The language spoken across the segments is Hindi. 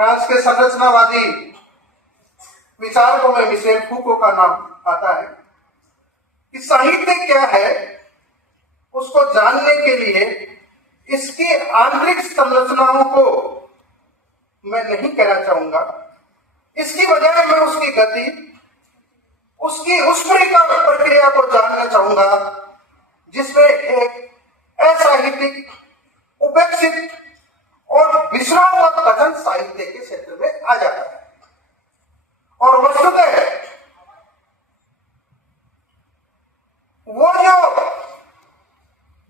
फ्रांस के संरचनावादी विचारकों में मिशेल फूको का नाम आता है कि साहित्य क्या है उसको जानने के लिए इसकी आंतरिक संरचनाओं को मैं नहीं कहना चाहूंगा, इसकी बजाय मैं उसकी गति, उसकी उस प्रक्रिया को जानना चाहूंगा जिसमें एक असाहित्यिक, उपेक्षित और विश्राम व कथन साहित्य के क्षेत्र में आ जाता है। और वस्तुतः वो जो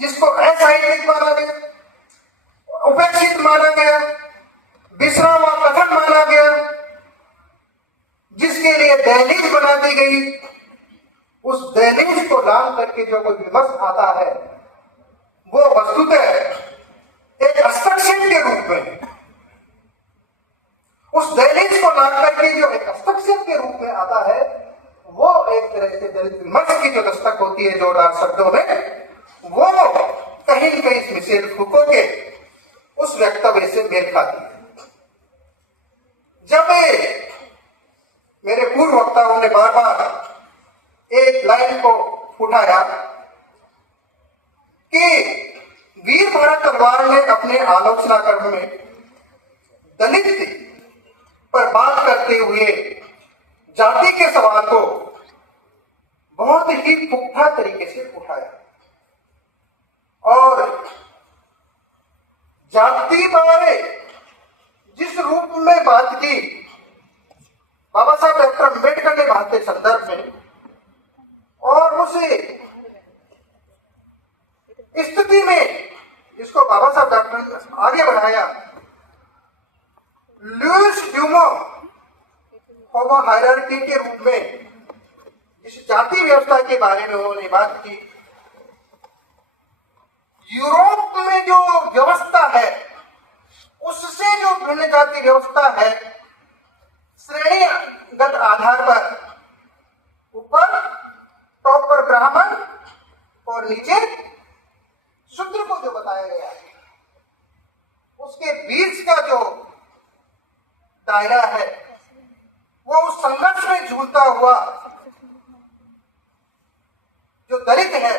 जिसको असाहित्यिक माना गया, उपेक्षित माना गया, विश्राम व कथन माना गया, जिसके लिए दहलीज बना दी गई, उस दहलीज को लांघ करके जो कोई विमर्श आता है वो वस्तुतः एक हस्तक्षेप के रूप में, उस दहलीज को लांघ करके जो एक हस्तक्षेप के रूप में आता है वो एक तरह से दलित विमर्श की जो दस्तक होती है जोरदार शब्दों में, वो कहीं न कहीं मिशेल फूको के उस वक्तव्य से मेल खाती है। जब मेरे पूर्व वक्ताओं ने बार बार एक लाइन को उठाया कि वीर भारत तलवार ने अपने आलोचना कर्म में दलित पर बात करते हुए जाति के सवाल को बहुत ही पुख्ता तरीके से उठाया और जाति बारे जिस रूप में बात की बाबा साहब डॉक्टर अम्बेडकर ने भारतीय संदर्भ में, और उस स्थिति में जिसको बाबा साहब डॉक्टर ने आगे बढ़ाया, लुईस ड्यूमो होमो हायरार्की के रूप में जिस जाति व्यवस्था के बारे में उन्होंने बात की, यूरोप में जो व्यवस्था है उससे जो भिन्न जाति व्यवस्था है, श्रेणीगत आधार पर ऊपर टॉप पर ब्राह्मण और नीचे शूद्र को जो बताया गया है, उसके बीच का जो दायरा है वो उस संघर्ष में झूलता हुआ जो दलित है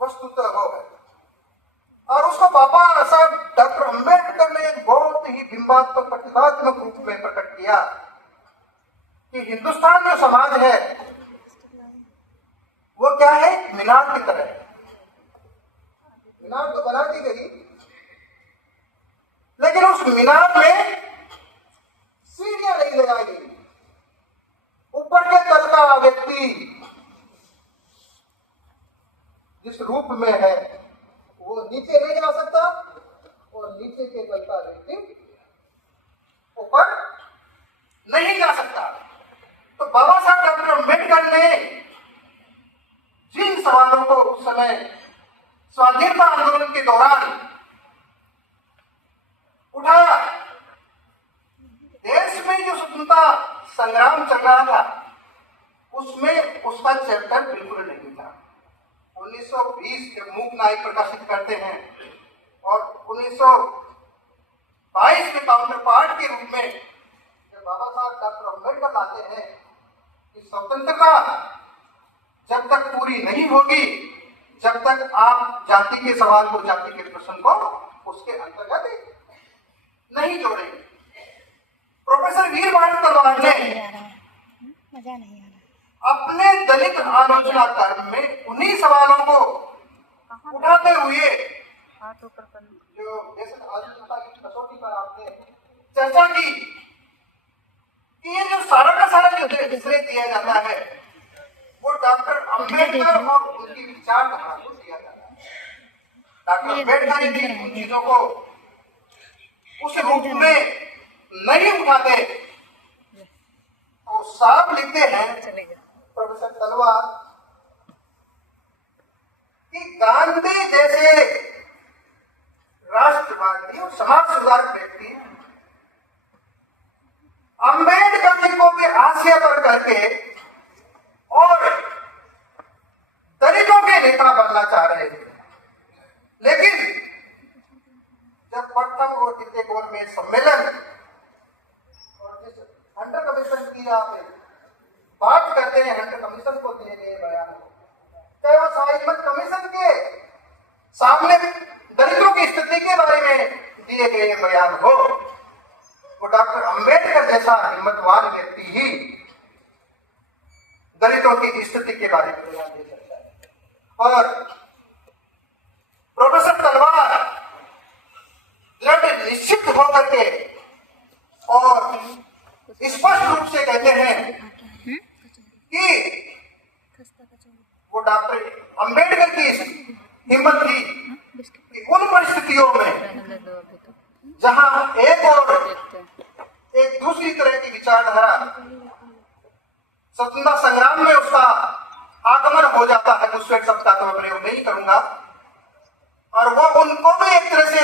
वस्तुतः वो है। और उसको बाबा साहब डॉक्टर अम्बेडकर ने एक बहुत ही बिंबात्मक प्रतीकात्मक रूप में प्रकट किया कि हिंदुस्तान जो समाज है वो क्या है, मीनार की तरह है। मीनार तो बना दी गई, लेकिन उस मीनार में सीढ़ियां नहीं लगाई गई। ऊपर के तल का व्यक्ति जिस रूप में है वो नीचे नहीं जा सकता और नीचे के तल का व्यक्ति ऊपर नहीं जा सकता। तो बाबा साहब डॉक्टर अम्बेडकर ने जिन सवालों को उस समय स्वाधीनता आंदोलन के दौरान उठाया, देश में जो स्वतंत्रता संग्राम चल रहा था उसमें उसका चैप्टर बिल्कुल नहीं था। 1920 जब मूक नायक प्रकाशित करते हैं और 1922 में काउंटर पार्ट के रूप में जब बाबा साहब डॉक्टर अम्बेडकर लाते हैं कि स्वतंत्रता जब तक पूरी नहीं होगी जब तक आप जाति के सवाल को, जाति के प्रश्न को उसके अंतर्गत नहीं जोड़ेंगे। प्रोफेसर वीर भारत तलवार ने मजा नहीं आ रहा। अपने दलित आलोचना कर्म में उन्हीं सवालों को उठाते हुए जो आलोचना की कसौटी पर आपने चर्चा की कि ये जो सारा का सारा जो श्रेय दिया जाता है वो डॉक्टर अम्बेडकर और उनकी विचारधारा को दिया जाता है। डॉक्टर अम्बेडकर यदि उन चीजों को उस रूप में नहीं उठाते तो साफ लिखते हैं प्रोफेसर तलवार कि गांधी जैसे राष्ट्रवादी और समाज सुधारक व्यक्ति अम्बेडकर जी को भी हाशिए पर करके और दलितों के नेता बनना चाह रहे थे, लेकिन जब प्रथम और द्वितीय गोलमेज सम्मेलन प्रदर्शन किया आपने, बात करते हैं हंटर कमीशन को दिए गए बयान, चाहे वो साहित्य कमीशन के सामने दलितों की स्थिति के बारे में दिए गए बयान हो, वो डॉक्टर अंबेडकर जैसा हिम्मतवान व्यक्ति ही दलितों की स्थिति के बारे में बयान दे सकता है। और प्रोफेसर तलवार दृढ़ निश्चित होकर के और स्पष्ट रूप से कहते हैं कि वो डॉक्टर अंबेडकर की हिम्मत थी कि उन परिस्थितियों में जहां एक और एक दूसरी तरह की विचारधारा स्वतंत्रता संग्राम में उसका आगमन हो जाता है, घुसपैठ शब्द का तो मैं प्रयोग नहीं करूंगा, और वो उनको भी एक तरह से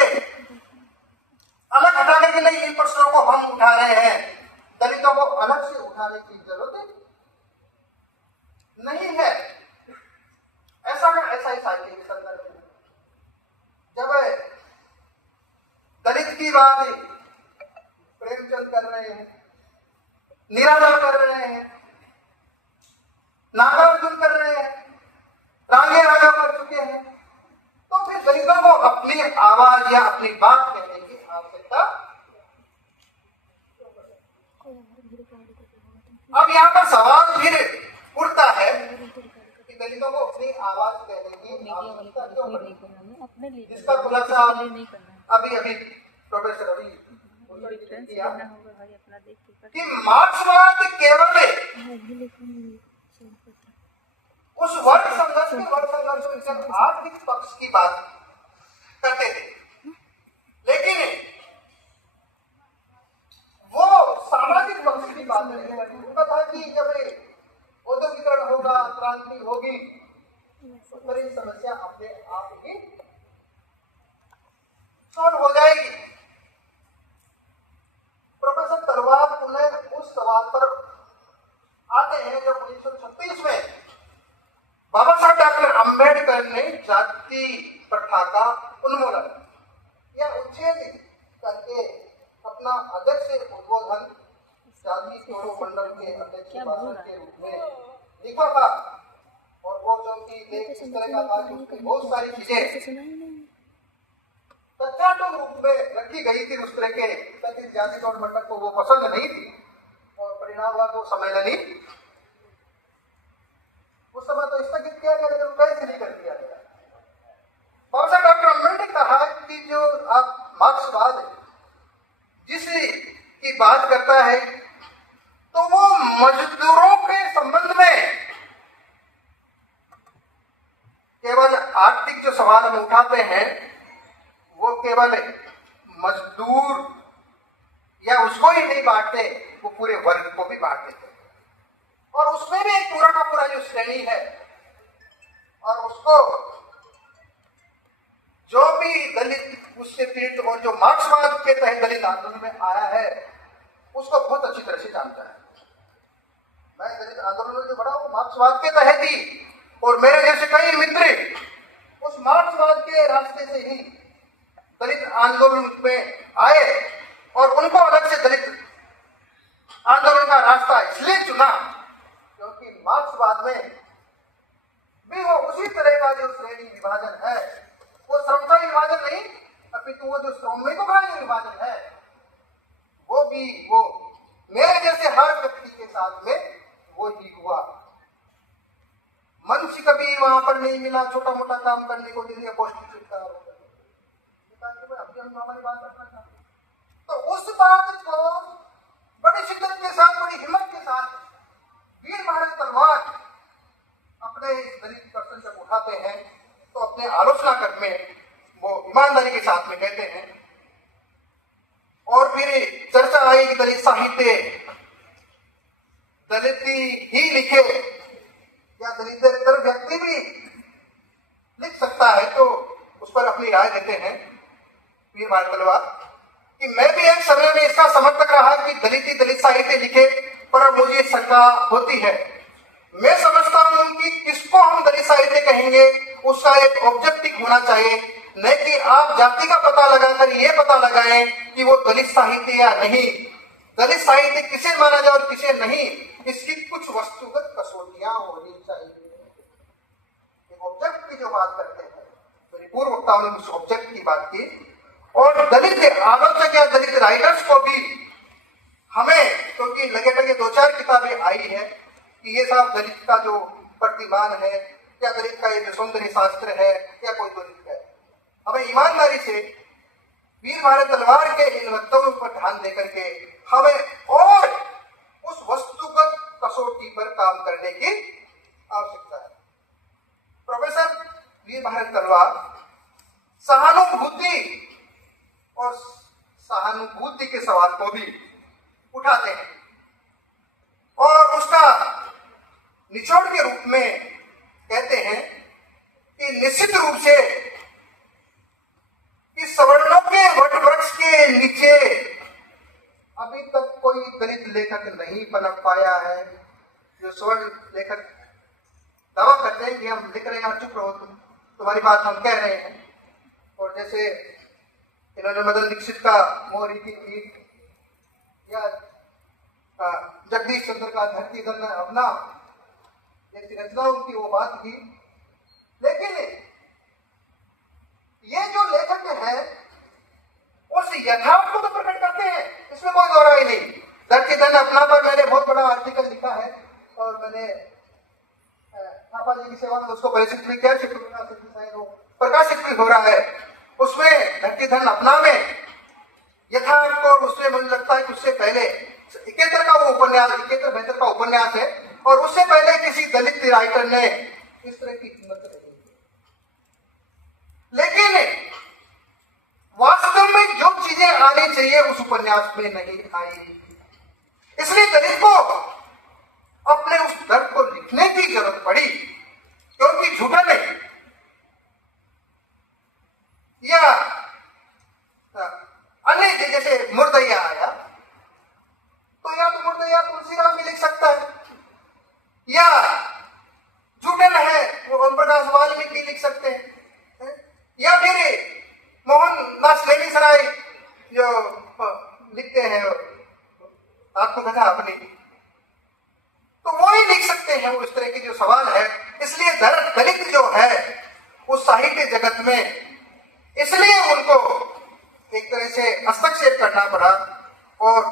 अलग हटा करके नहीं, इन प्रश्नों को हम उठा रहे हैं, दलितों को अलग से उठाने की जरूरत नहीं है। ऐसा का ऐसा ही साहित्य के संदर्भ में जब दलित की बात प्रेमचंद कर रहे हैं, निराला कर रहे हैं, नागार्जुन कर रहे हैं, रांगे राजा कर चुके हैं, तो फिर दलितों को अपनी आवाज या अपनी बात कहने की आवश्यकता। अब यहाँ पर सवाल फिर उठता है कि दलितों को अपनी आवाज कहने की आवश्यकता क्यों पड़ी, जिसका खुलासा अभी अभी प्रोफेसर रवि किया कि मार्क्सवाद केवल उस वर्ग संघर्ष के आर्थिक पक्ष की बात करते थे, लेकिन वो सामाजिक पक्ष की बात नहीं करते। उनका था कि जब औद्योगिकरण होगा, क्रांति होगी, तो बड़ी समस्या अपने आप ही सॉल्व हो जाएगी। प्रोफेसर तलवार पुनः उस सवाल पर आते हैं जब 1936 में बाबा साहब डॉक्टर अंबेडकर ने जाति प्रथा का उन्मूलन या उच्छेद करके अपना अध्यक्ष उद्बोधन जाति तोड़ो मंडल के अध्यक्ष के रूप में लिखा था, और वो जो कि इस तरह का था कि बहुत सारी चीजें तथ्यात्मक रूप में रखी गई थी, उस तरह के कथित जाति तोड़ मंडल को वो पसंद नहीं थी, और परिणाम हुआ तो सम्मेलन ही उस समय तो स्थगित किया गया, लेकिन कैसे नहीं कर दिया गया। बाबा साहब डॉक्टर अम्बेडकर ने कहा कि जो आप मार्क्सवाद जिस की बात करता है, तो वो मजदूरों के संबंध में केवल आर्थिक जो सवाल हम उठाते हैं, वो केवल मजदूर या उसको ही नहीं बांटते, वो पूरे वर्ग को भी बांट देते, और उसमें भी एक पूरा का पूरा जो श्रेणी है, और उसको जो भी दलित उससे पीड़ित और जो मार्क्सवाद के तहत दलित आंदोलन में आया है, उसको बहुत अच्छी तरह से जानता है। मैं दलित आंदोलन में जो बड़ा हूं मार्क्सवाद के तहत ही, और मेरे जैसे कई मित्र उस मार्क्सवाद के रास्ते से ही दलित आंदोलन में आए, और उनको अलग से दलित आंदोलन का रास्ता इसलिए चुना क्योंकि मार्क्सवाद में भी वो उसी तरह का जो श्रेणी विभाजन है, वो श्रमशाही विभाजन नहीं, अपितु वो जो श्रमिकों का जो विभाजन है, वो भी वो मेरे जैसे हर व्यक्ति के साथ में वो ही हुआ। मंच कभी वहां पर नहीं मिला छोटा मोटा काम करने को, जिन्हें पौष्टिक शिक्षा हमारी बात करना था, तो उस बात को बड़ी शिद्दत के साथ, बड़ी हिम्मत के साथ वीर महाराज तलवार अपने दलित पर्सन जब उठाते हैं, तो अपने आलोचना कर में वो ईमानदारी के साथ में कहते हैं। और फिर चर्चा आई कि दलित साहित्य दलित ही लिखे या दलितेतर व्यक्ति भी लिख सकता है, तो उस पर अपनी राय देते हैं वीर महाराज तलवार कि मैं भी एक समय में इसका समर्थक रहा कि दलित ही दलित साहित्य लिखे, पर मुझे शंका होती है। मैं समझता हूं कि किसको हम दलित साहित्य कहेंगे, उसका एक ऑब्जेक्टिव होना चाहिए, न कि आप जाति का पता लगाकर ये पता लगाएं कि वो दलित साहित्य या नहीं। दलित साहित्य किसे माना जाए और किसे नहीं, इसकी कुछ वस्तुगत कसौटियां होनी चाहिए। एक ऑब्जेक्ट की जो बात करते हैं, मेरी पूर्व वक्ताओं ने उस ऑब्जेक्ट की बात की, और दलित आलोचक या दलित राइटर्स को भी हमें, क्योंकि लगे लगे 2-4 किताबें आई है कि ये साहब दलित का जो प्रतिमान है, या दलित का एक सौंदर्य शास्त्र है, या कोई दलित है, हमें ईमानदारी से वीर भारत तलवार के इन वक्तव्यों पर ध्यान देकर के हमें और उस वस्तुगत कसौटी पर काम करने की आवश्यकता है। प्रोफेसर वीर भारत तलवार सहानुभूति और सहानुभूति के सवाल को भी उठाते हैं और उसका निचोड़ के रूप में कहते हैं कि निश्चित रूप से इस सवर्णों के वट वृक्ष के नीचे अभी तक कोई दलित लेखक नहीं पनप पाया है। जो स्वर्ण लेखक दावा करते हैं कि हम लिख रहे हैं, चुप रहो तुम, तुम्हारी बात हम कह रहे हैं। और जैसे इन्होंने मदन दीक्षित का मोहरी की गीत या जगदीश चंद्र का धरती धन अपना जैसी रचनाओं की वो बात की। लेकिन ये जो लेखक है उस यथार्थ को तो प्रकट करते हैं, इसमें कोई दो राय नहीं। धरती धन अपना पर मैंने बहुत बड़ा आर्टिकल लिखा है और मैंने थापा जी की सेवा में उसको प्रकाशित भी किया, प्रकाशित भी हो रहा है। उसमें धरती धन अपना में यथार्थ को, उसमें मुझे लगता है कि उससे पहले इकेतर का वो उपन्यास, इकेतर बेहतर का उपन्यास है, और उससे पहले किसी दलित राइटर ने इस तरह की कीमत नहीं दी। लेकिन वास्तव में जो चीजें आनी चाहिए उस उपन्यास में नहीं आई, इसलिए दलित को अपने उस दर्द को लिखने की जरूरत पड़ी, क्योंकि झूठा नहीं या अन्य जैसे मुर्दैया आया तो या तो मुर्दैया तुलसीराम भी लिख सकता है, या झूठन है वो ओम प्रकाश वाल्मीकि लिख सकते हैं, या फिर मोहनदास लेविसराय जो लिखते हैं आत्मकथा अपनी, तो वो ही लिख सकते हैं वो इस तरह के जो सवाल है। इसलिए दलित जो है उस साहित्य जगत में, इसलिए उनको एक तरह से हस्तक्षेप करना पड़ा और